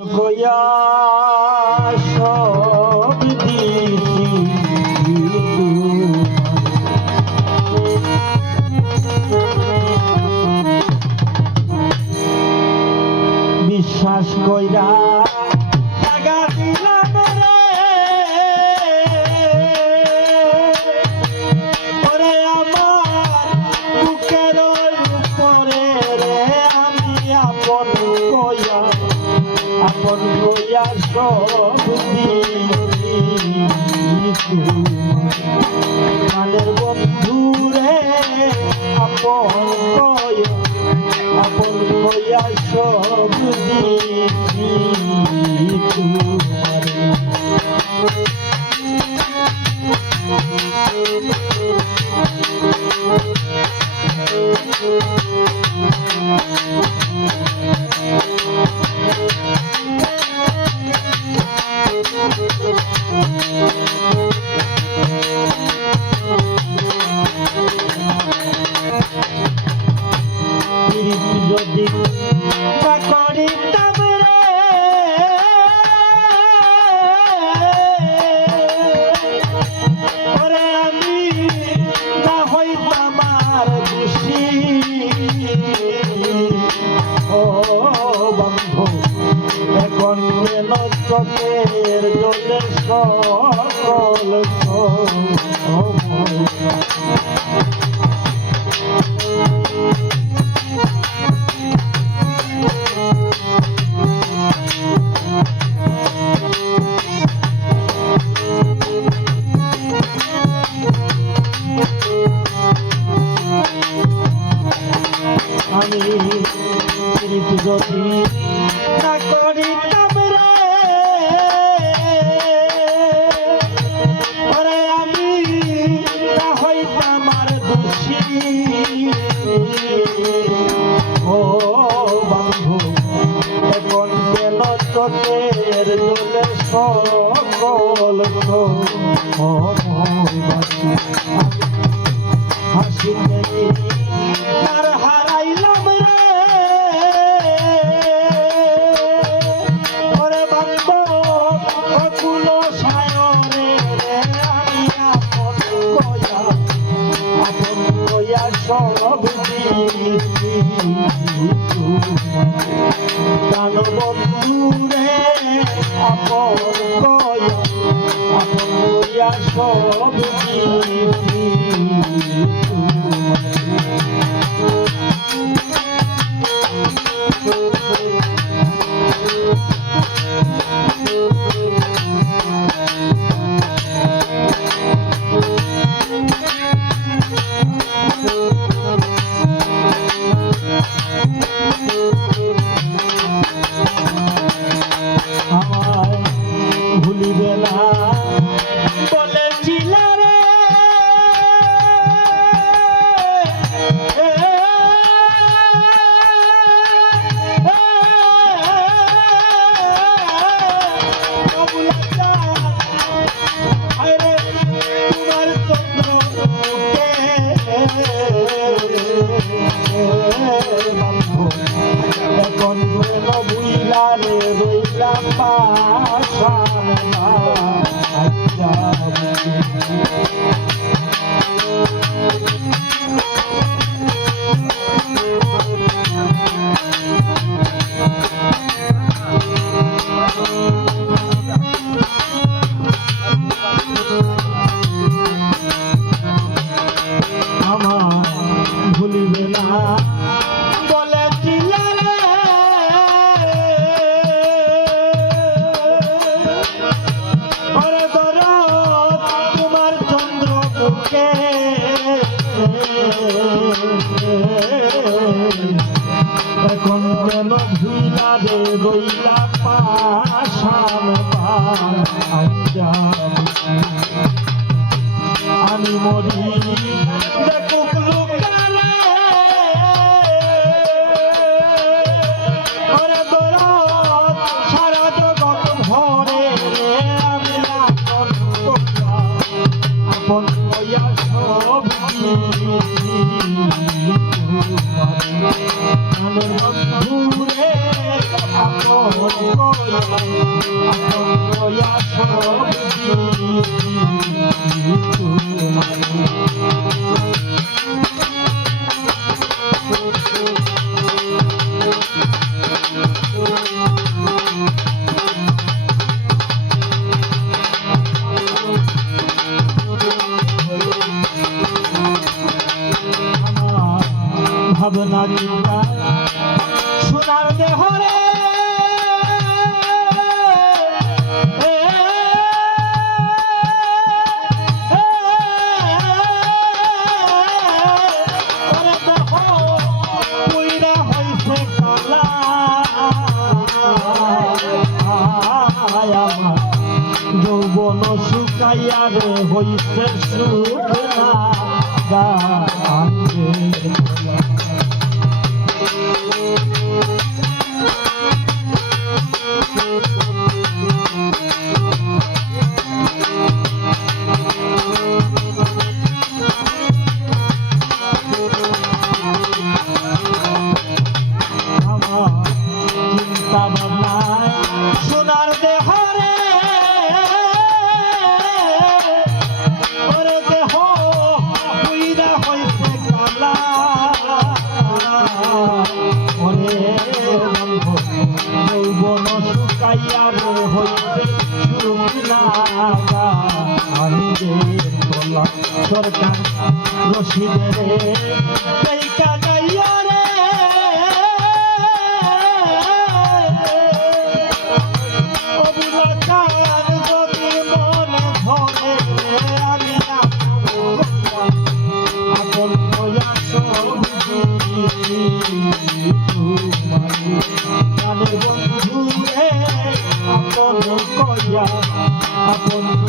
গোয়া সব দিছি বিশ্বাস কইরা টাকা দিলাম রে ওরে আমার বুকের উপরে রে আমি আপন কইয়া সব কালের বন্ধু রে আপন কইয়া সব দিছি যদি করিতাম রে ওরে আমি না হইতাম আর দোষী ও বন্ধু এখন কেন চোখের জলে সকল আমি যদি না করিতাম রে ওরে আমি না হইতাম আর দোষী ও বন্ধু এখন কেন চোখের জলে সকল হাসি দেখি আর হারাইলাম রে ওরে বান্ধব অকুল সায়রে রে আমি আপন কইয়া সব দিছি প্রাণ বন্ধু রে আপন কইয়া সব দিছি ভুলিবে না বলেছিল রে তোমার চন্দ্র এখন বুইলা রে রইলাম পাশান আমার ভুলিবে না বলেছিল রে ওরে দরদ তোমার চন্দ্র মুখে এখন কেন ভুলা রে রইলা পাশান আমি মরি দেখুক লোকালে ওরে দরদ সারা জগৎ ভরে আমি আপন কইয়া সব দিছি ভাবনা চিন্তা সোনার দেহরে যৌবন শুকাইয়া রে হইছে শুকনা গাঙ্গে চিন্তা ভাবনায় সোনার দেহরে ওরে দেহ পুইরা হইছে কালা ওরে বন্ধু যৌবন শুকাইয়া রে হইছে শুকনা গাঙ্গের তলা সরকার রশিদে দেখা গাইয়া রে আপন